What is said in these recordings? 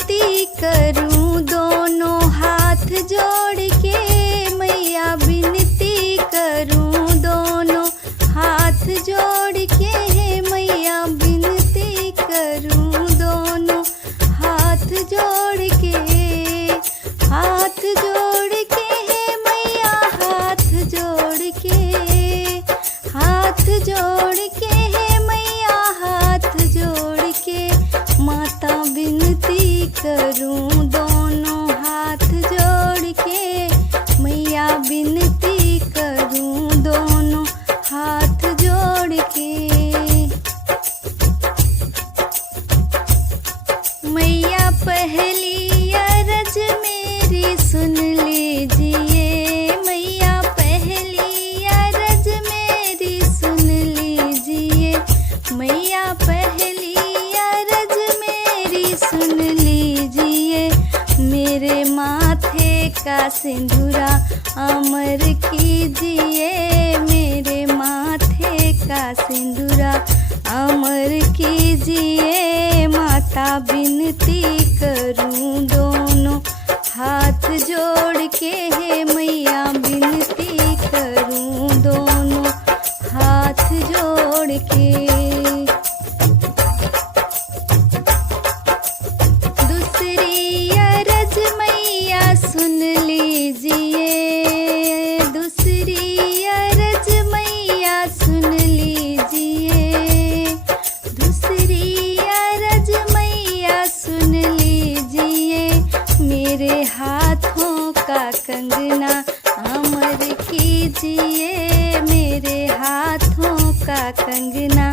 विनती करूं दोनों हाथ जोड़ के, मैया विनती करूं दोनों हाथ जोड़ के, मैया विनती करूं दोनों हाथ जोड़ के, हाथ जोड़ के मैया हाथ जोड़ के, हाथ जोड़ के मैया हाथ जोड़ के, माता विनती करूं दोनों हाथ जोड़ के, मैया विनती करूं दोनों हाथ जोड़ के। मैया पहली अरज मेरी सुन लीजिए, मैया पहली अरज मेरी सुन लीजिए, मैया पहली अरज मेरी सुन लीजिए, मेरे माथे का सिंदूरा अमर कीजिए, मेरे माथे का सिंदूरा अमर कीजिए, माता विनती करूं दोनों हाथ जोड़ के, मैया विनती करूं दोनों हाथ जोड़ के। दूसरी अरज मैया सुन लीजिए, दूसरी अरज मैया सुन लीजिए, दूसरी अरज मैया सुन लीजिए, मेरे हाथों का कंगना अमर कीजिए, मेरे हाथों का कंगना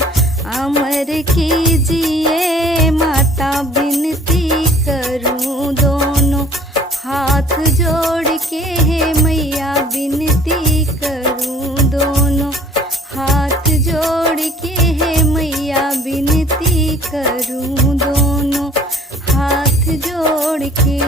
अमर कीजिए, माता विनती करूं दोनों हाथ जोड़ के, मैया विनती करूं दोनों हाथ जोड़ के, मैया विनती करूं दोनों हाथ जोड़ के।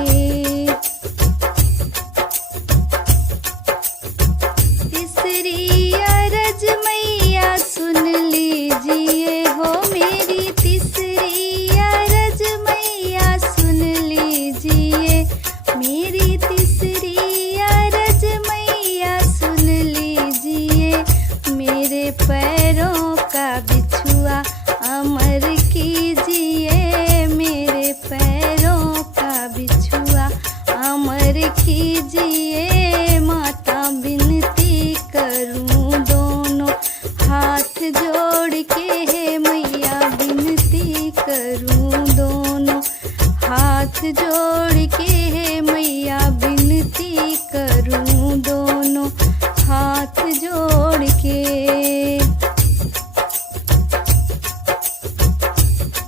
तीसरी अरज मैया सुन लीजिए हो, मेरी तीसरी अरज मैया सुन लीजिए, मेरी तीसरी अरज मैया सुन लीजिए, मेरे पैरों का बिछुआ अमर कीजिए, मेरे पैरों का बिछुआ अमर कीजिए, माता विनती करूं दोनों हाथ जोड़ के, मैया विनती करूं दोनों हाथ जोड़ के, मैया विनती करूं दोनों हाथ जोड़ के।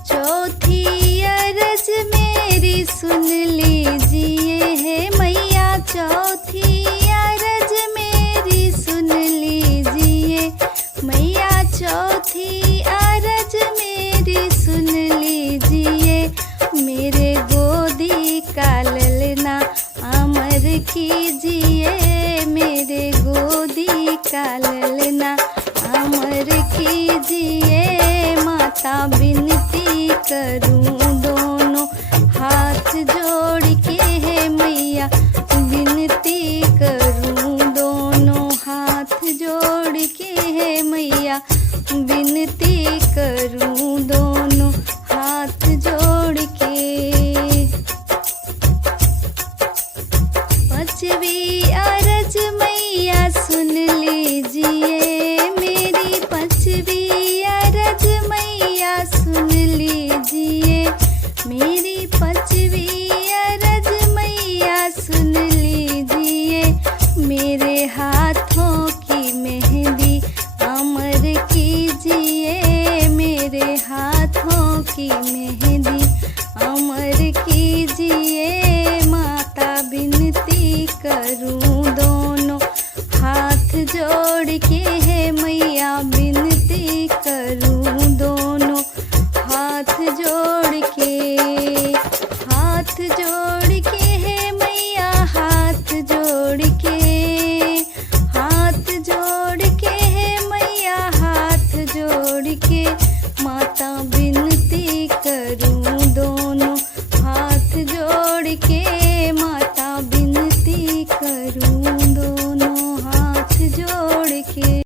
चौथी अरज मेरी सुन लीजिए है मैया, चौथी अरज मेरी सुन लीजिए, मैया चौथी अरज मेरी सुन लीजिए, मेरे गोदी का ललना अमर कीजिए, मेरे गोदी का ललना अमर कीजिए, माता विनती करूं दोनों हाथ जोड़ के, मैया विनती करूं दोनों हाथ जोड़ के, मैया विनती करूं दोनों हाथ जोड़ के। पांचवी अरज मैया सुन लीजिए, मेरी पांचवी अरज मैया सुन लीजिए, मेरी पांचवी अरज मैया सुन लीजिए, मेरे हाथों की मेहंदी अमर कीजिए, मेरे हाथों की मेहंदी